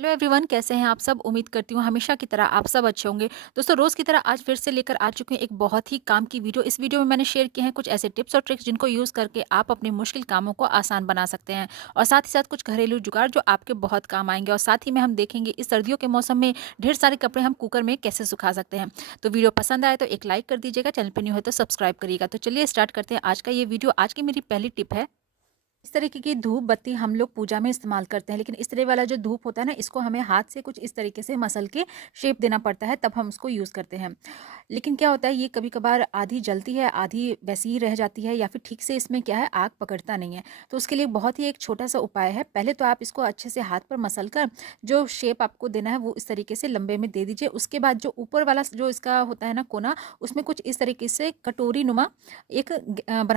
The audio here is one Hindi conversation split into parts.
हेलो एवरीवन, कैसे हैं आप सब। उम्मीद करती हूँ हमेशा की तरह आप सब अच्छे होंगे। दोस्तों, रोज़ की तरह आज फिर से लेकर आ चुके हैं एक बहुत ही काम की वीडियो। इस वीडियो में मैंने शेयर किए हैं कुछ ऐसे टिप्स और ट्रिक्स जिनको यूज़ करके आप अपने मुश्किल कामों को आसान बना सकते हैं, और साथ ही साथ कुछ घरेलू जुगाड़ जो आपके बहुत काम आएंगे। और साथ ही में हम देखेंगे इस सर्दियों के मौसम में ढेर सारे कपड़े हम कुकर में कैसे सुखा सकते हैं। तो वीडियो पसंद आए तो एक लाइक कर दीजिएगा, चैनल पर न्यू है तो सब्सक्राइब करिएगा। तो चलिए स्टार्ट करते हैं आज का ये वीडियो। आज की मेरी पहली टिप है, इस तरीके की धूप बत्ती हम लोग पूजा में इस्तेमाल करते हैं, लेकिन इस तरह वाला जो धूप होता है ना, इसको हमें हाथ से कुछ इस तरीके से मसल के शेप देना पड़ता है, तब हम उसको यूज़ करते हैं। लेकिन क्या होता है, ये कभी कभार आधी जलती है, आधी वैसी ही रह जाती है, या फिर ठीक से इसमें क्या है, आग पकड़ता नहीं है। तो उसके लिए बहुत ही एक छोटा सा उपाय है। पहले तो आप इसको अच्छे से हाथ पर मसल कर जो शेप आपको देना है वो इस तरीके से लंबे में दे दीजिए। उसके बाद जो ऊपर वाला जो इसका होता है ना कोना, उसमें कुछ इस तरीके से कटोरी नुमा एक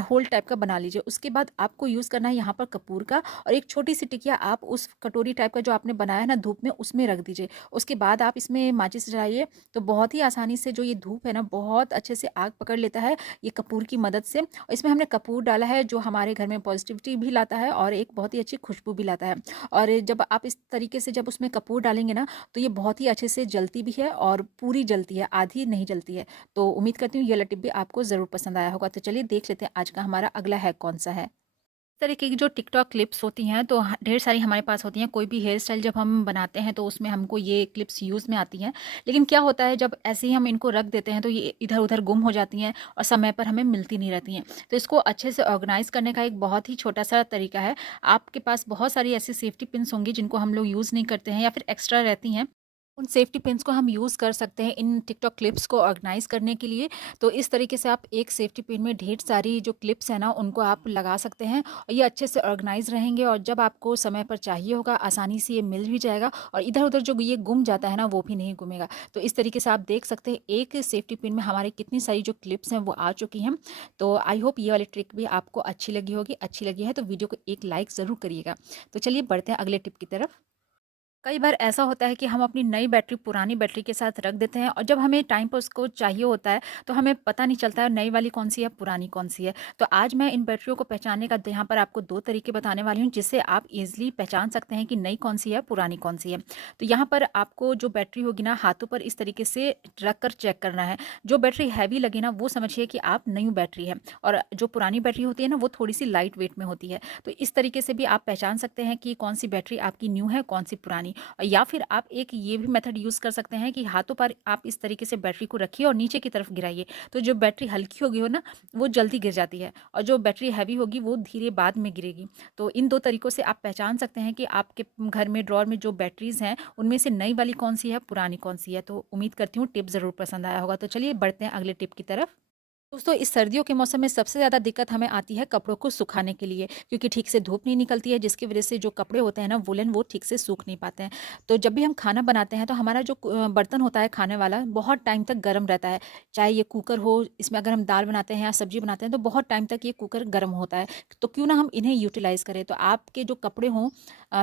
होल टाइप का बना लीजिए। उसके बाद आपको यूज़ करना है यहाँ पर कपूर का, और एक छोटी सी टिकिया आप उस कटोरी टाइप का जो आपने बनाया है ना धूप में, उसमें रख दीजिए। उसके बाद आप इसमें माचिस जलाइए, तो बहुत ही आसानी से जो ये धूप है ना, बहुत अच्छे से आग पकड़ लेता है ये कपूर की मदद से। और इसमें हमने कपूर डाला है जो हमारे घर में पॉजिटिविटी भी लाता है और एक बहुत ही अच्छी खुशबू भी लाता है। और जब आप इस तरीके से जब उसमें कपूर डालेंगे ना, तो ये बहुत ही अच्छे से जलती भी है और पूरी जलती है, आधी नहीं जलती है। तो उम्मीद करती हूँ ये वाला टिप भी आपको ज़रूर पसंद आया होगा। तो चलिए देख लेते हैं आज का हमारा अगला हैक कौन सा है। इस तरीके की जो टिकटॉक क्लिप्स होती हैं तो ढेर सारी हमारे पास होती हैं। कोई भी हेयर स्टाइल जब हम बनाते हैं तो उसमें हमको ये क्लिप्स यूज़ में आती हैं। लेकिन क्या होता है, जब ऐसे ही हम इनको रख देते हैं तो ये इधर उधर गुम हो जाती हैं और समय पर हमें मिलती नहीं रहती हैं। तो इसको अच्छे से ऑर्गेनाइज करने का एक बहुत ही छोटा सा तरीका है। आपके पास बहुत सारी ऐसी सेफ्टी पिन्स होंगी जिनको हम लोग यूज़ नहीं करते हैं या फिर एक्स्ट्रा रहती हैं। उन सेफ्टी पिन्स को हम यूज़ कर सकते हैं इन टिकटॉक क्लिप्स को ऑर्गेनाइज़ करने के लिए। तो इस तरीके से आप एक सेफ्टी पिन में ढेर सारी जो क्लिप्स हैं ना, उनको आप लगा सकते हैं, और ये अच्छे से ऑर्गेनाइज़ रहेंगे, और जब आपको समय पर चाहिए होगा आसानी से ये मिल भी जाएगा, और इधर-उधर जो ये गुम जाता है ना, वो भी नहीं गुमेगा। तो इस तरीके से आप देख सकते हैं एक सेफ्टी पिन में हमारी कितनी सारी जो क्लिप्स हैं वो आ चुकी हैं। तो आई होप ये वाली ट्रिक भी आपको अच्छी लगी होगी। अच्छी लगी है तो वीडियो को एक लाइक ज़रूर करिएगा। तो चलिए बढ़ते हैं अगले टिप की तरफ। कई बार ऐसा होता है कि हम अपनी नई बैटरी पुरानी बैटरी के साथ रख देते हैं, और जब हमें टाइम पर उसको चाहिए होता है तो हमें पता नहीं चलता है नई वाली कौन सी है, पुरानी कौन सी है। तो आज मैं इन बैटरियों को पहचानने का यहाँ पर आपको दो तरीके बताने वाली हूँ, जिससे आप इजीली पहचान सकते हैं कि नई कौन सी है, पुरानी कौन सी है। तो यहाँ पर आपको जो बैटरी होगी ना, हाथों पर इस तरीके से रख कर चेक करना है। जो बैटरी हैवी लगे ना, वो समझिए कि आप न्यू बैटरी है, और जो पुरानी बैटरी होती है ना, वो थोड़ी सी लाइट वेट में होती है। तो इस तरीके से भी आप पहचान सकते हैं कि कौन सी बैटरी आपकी न्यू है, कौन सी पुरानी। या फिर आप एक ये भी मेथड यूज़ कर सकते हैं कि हाथों पर आप इस तरीके से बैटरी को रखिए और नीचे की तरफ गिराइए। तो जो बैटरी हल्की होगी हो ना, वो जल्दी गिर जाती है, और जो बैटरी हैवी होगी वो धीरे बाद में गिरेगी। तो इन दो तरीकों से आप पहचान सकते हैं कि आपके घर में ड्रॉर में जो बैटरीज़ हैं उनमें से नई वाली कौन सी है, पुरानी कौन सी है। तो उम्मीद करती हूँ टिप ज़रूर पसंद आया होगा। तो चलिए बढ़ते हैं अगले टिप की तरफ। दोस्तों, इस सर्दियों के मौसम में सबसे ज़्यादा दिक्कत हमें आती है कपड़ों को सुखाने के लिए, क्योंकि ठीक से धूप नहीं निकलती है, जिसकी वजह से जो कपड़े होते हैं ना वुलन, वो ठीक से सूख नहीं पाते हैं। तो जब भी हम खाना बनाते हैं तो हमारा जो बर्तन होता है खाने वाला, बहुत टाइम तक गर्म रहता है। चाहे ये कुकर हो, इसमें अगर हम दाल बनाते हैं या सब्जी बनाते हैं तो बहुत टाइम तक ये कुकर गर्म होता है। तो क्यों ना हम इन्हें यूटिलाइज़ करें। तो आपके जो कपड़े हों,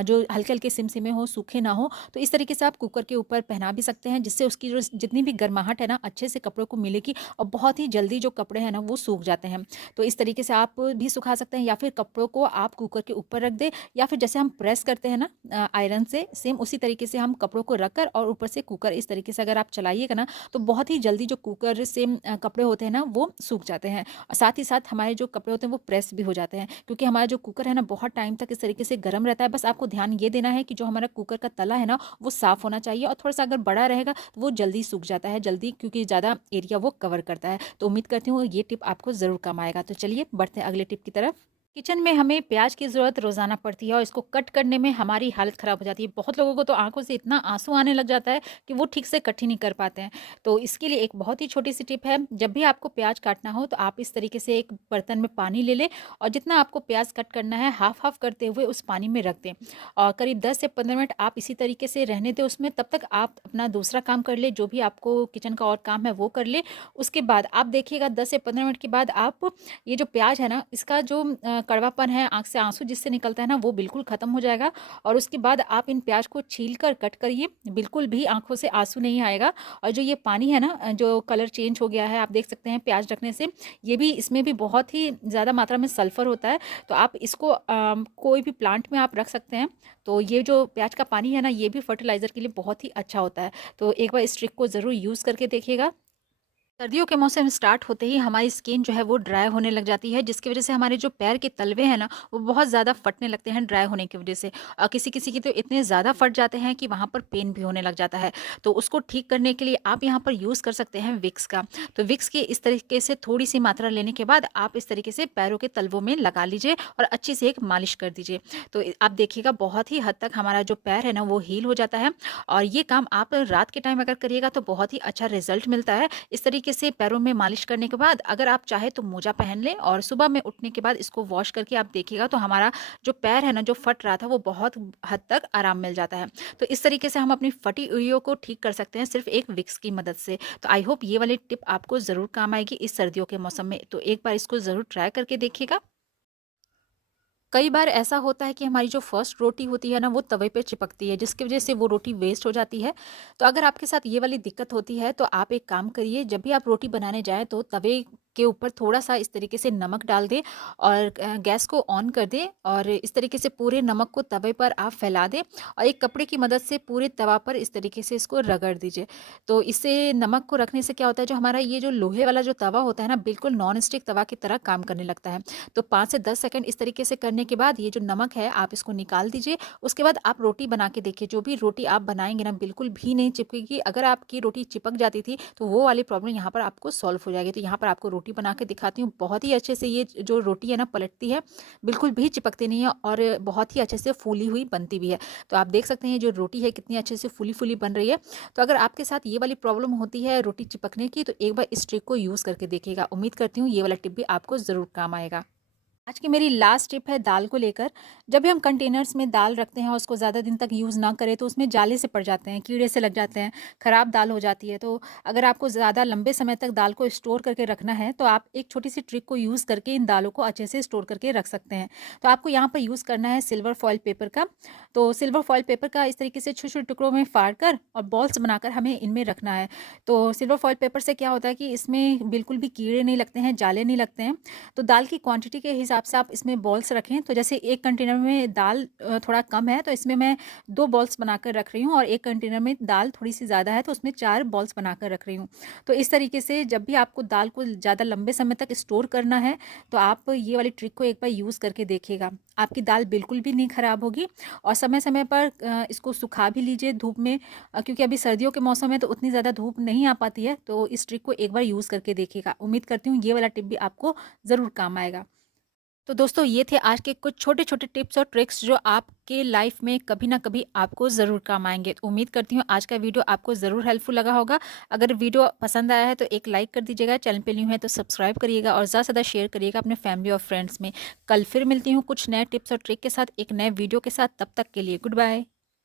जो हल्के हल्के सिमसिमे हो, सूखे ना हो, तो इस तरीके से आप कुकर के ऊपर पहना भी सकते हैं, जिससे उसकी जो जितनी भी गर्माहट है ना, अच्छे से कपड़ों को मिलेगी, और बहुत ही जल्दी जो कपड़े हैं ना वो सूख जाते हैं। तो इस तरीके से आप भी सुखा सकते हैं, या फिर कपड़ों को आप कुकर के ऊपर रख दें, या फिर जैसे हम प्रेस करते हैं ना आयरन से, सेम उसी तरीके से हम कपड़ों को रख कर और ऊपर से कुकर इस तरीके से अगर आप चलाइएगा ना, तो बहुत ही जल्दी जो कुकर से कपड़े होते हैं ना वो सूख जाते हैं। और साथ ही साथ हमारे जो कपड़े होते हैं वो प्रेस भी हो जाते हैं, क्योंकि हमारा जो कुकर है ना बहुत टाइम तक इस तरीके से गर्म रहता है। बस आपको ध्यान ये देना है कि जो हमारा कुकर का तला है ना, वो साफ़ होना चाहिए, और थोड़ा सा अगर बड़ा रहेगा तो वो जल्दी सूख जाता है, जल्दी, क्योंकि ज़्यादा एरिया वो कवर करता है। तो उम्मीद करती हूँ ये टिप आपको ज़रूर काम आएगा। तो चलिए बढ़ते हैं अगले टिप की तरफ। किचन में हमें प्याज की ज़रूरत रोज़ाना पड़ती है, और इसको कट करने में हमारी हालत ख़राब हो जाती है। बहुत लोगों को तो आँखों से इतना आँसू आने लग जाता है कि वो ठीक से कट ही नहीं कर पाते हैं। तो इसके लिए एक बहुत ही छोटी-सी टिप है। जब भी आपको प्याज काटना हो तो आप इस तरीके से एक बर्तन में पानी ले लें, और जितना आपको प्याज कट करना है हाफ़-हाफ़ करते हुए उस पानी में रख दें, और करीब 10 से 15 मिनट आप इसी तरीके से रहने दें उसमें। तब तक आप अपना दूसरा काम कर लें, जो भी आपको किचन का और काम है वो कर लें। उसके बाद आप देखिएगा 10 से 15 मिनट के बाद आप ये जो प्याज है ना, इसका जो कड़वापन है, आँख से आँसू जिससे निकलता है ना, वो बिल्कुल ख़त्म हो जाएगा। और उसके बाद आप इन प्याज को छील कर कट करिए, बिल्कुल भी आँखों से आँसू नहीं आएगा। और जो ये पानी है ना, जो कलर चेंज हो गया है, आप देख सकते हैं प्याज रखने से, ये भी, इसमें भी बहुत ही ज़्यादा मात्रा में सल्फ़र होता है। तो आप इसको कोई भी प्लांट में आप रख सकते हैं। तो ये जो प्याज का पानी है ना, ये भी फर्टिलाइज़र के लिए बहुत ही अच्छा होता है। तो एक बार इस ट्रिक को ज़रूर यूज़ करके देखिएगा। सर्दियों के मौसम स्टार्ट होते ही हमारी स्किन जो है वो ड्राई होने लग जाती है, जिसकी वजह से हमारे जो पैर के तलवे हैं ना, वो बहुत ज़्यादा फटने लगते हैं ड्राई होने की वजह से। और किसी किसी की तो इतने ज़्यादा फट जाते हैं कि वहाँ पर पेन भी होने लग जाता है। तो उसको ठीक करने के लिए आप यहाँ पर यूज़ कर सकते हैं विक्स का। तो विक्स की इस तरीके से थोड़ी सी मात्रा लेने के बाद आप इस तरीके से पैरों के तलवों में लगा लीजिए और अच्छी से एक मालिश कर दीजिए। तो आप देखिएगा बहुत ही हद तक हमारा जो पैर है ना, वो हील हो जाता है। और ये काम आप रात के टाइम अगर करिएगा तो बहुत ही अच्छा रिजल्ट मिलता है। इस तरीके से पैरों में मालिश करने के बाद अगर आप चाहे तो मोजा पहन लें और सुबह में उठने के बाद इसको वॉश करके आप देखिएगा तो हमारा जो पैर है ना, जो फट रहा था, वो बहुत हद तक आराम मिल जाता है। तो इस तरीके से हम अपनी फटी उंगलियों को ठीक कर सकते हैं सिर्फ एक विक्स की मदद से। तो आई होप ये वाली टिप आपको ज़रूर काम आएगी इस सर्दियों के मौसम में। तो एक बार इसको ज़रूर ट्राई करके देखिएगा। कई बार ऐसा होता है कि हमारी जो फर्स्ट रोटी होती है ना, वो तवे पे चिपकती है, जिसकी वजह से वो रोटी वेस्ट हो जाती है। तो अगर आपके साथ ये वाली दिक्कत होती है तो आप एक काम करिए, जब भी आप रोटी बनाने जाएँ तो तवे के ऊपर थोड़ा-सा इस तरीके से नमक डाल दें और गैस को ऑन कर दें और इस तरीके से पूरे नमक को तवे पर आप फैला दें और एक कपड़े की मदद से पूरे तवा पर इस तरीके से इसको रगड़ दीजिए। तो इससे नमक को रखने से क्या होता है, जो हमारा ये जो लोहे वाला जो तवा होता है ना, बिल्कुल नॉन स्टिक तवा की तरह काम करने लगता है। तो 5 से 10 सेकंड इस तरीके से करने के बाद ये जो नमक है आप इसको निकाल दीजिए। उसके बाद आप रोटी बना के देखिए, जो भी रोटी आप बनाएँगे ना, बिल्कुल भी नहीं चिपकेगी। अगर आपकी रोटी चिपक जाती थी तो वो वाली प्रॉब्लम यहाँ पर आपको सॉल्व हो जाएगी। तो यहाँ पर आपको रोटी बना के दिखाती हूँ। बहुत ही अच्छे से ये जो रोटी है ना पलटती है, बिल्कुल भी चिपकती नहीं है और बहुत ही अच्छे से फूली हुई बनती भी है। तो आप देख सकते हैं ये जो रोटी है कितनी अच्छे से फूली-फूली बन रही है। तो अगर आपके साथ ये वाली प्रॉब्लम होती है रोटी चिपकने की, तो एक बार इस ट्रिक को यूज़ करके देखिएगा। उम्मीद करती हूँ ये वाला टिप भी आपको ज़रूर काम आएगा। आज की मेरी लास्ट टिप है दाल को लेकर। जब भी हम कंटेनर्स में दाल रखते हैं और उसको ज़्यादा दिन तक यूज़ ना करें तो उसमें जाले से पड़ जाते हैं, कीड़े से लग जाते हैं, ख़राब दाल हो जाती है। तो अगर आपको ज़्यादा लंबे समय तक दाल को स्टोर करके रखना है तो आप एक छोटी-सी ट्रिक को यूज़ करके इन दालों को अच्छे से स्टोर करके रख सकते हैं। तो आपको यहाँ पर यूज़ करना है सिल्वर फॉइल पेपर का। तो सिल्वर फॉइल पेपर का इस तरीके से छोटे-छोटे टुकड़ों में फाड़ कर और बॉल्स बनाकर हमें इनमें रखना है। तो सिल्वर फॉइल पेपर से क्या होता है कि इसमें बिल्कुल भी कीड़े नहीं लगते हैं, जाले नहीं लगते हैं। तो दाल की क्वांटिटी के हिसाब से आप इसमें बॉल्स रखें। तो जैसे एक कंटेनर में दाल थोड़ा कम है तो इसमें मैं 2 बॉल्स बनाकर रख रही हूँ और एक कंटेनर में दाल थोड़ी-सी ज़्यादा है तो उसमें 4 बॉल्स बनाकर रख रही हूँ। तो इस तरीके से जब भी आपको दाल को ज़्यादा लंबे समय तक स्टोर करना है तो आप ये वाली ट्रिक को एक बार यूज़ करके देखिएगा। आपकी दाल बिल्कुल भी नहीं खराब होगी और समय-समय पर इसको सुखा भी लीजिए धूप में, क्योंकि अभी सर्दियों के मौसम में तो उतनी ज़्यादा धूप नहीं आ पाती है। तो इस ट्रिक को एक बार यूज़ करके देखिएगा। उम्मीद करती हूँ ये वाला टिप भी आपको ज़रूर काम आएगा। तो दोस्तों ये थे आज के कुछ छोटे-छोटे टिप्स और ट्रिक्स जो आपके लाइफ में कभी ना कभी आपको ज़रूर काम आएँगे। तो उम्मीद करती हूँ आज का वीडियो आपको ज़रूर हेल्पफुल लगा होगा। अगर वीडियो पसंद आया है तो एक लाइक कर दीजिएगा, चैनल पे न्यू है तो सब्सक्राइब करिएगा और ज़्यादा से ज़्यादा शेयर करिएगा अपने फैमिली और फ्रेंड्स में। कल फिर मिलती हूँ कुछ नए टिप्स और ट्रिक के साथ, एक नए वीडियो के साथ। तब तक के लिए गुड बाय।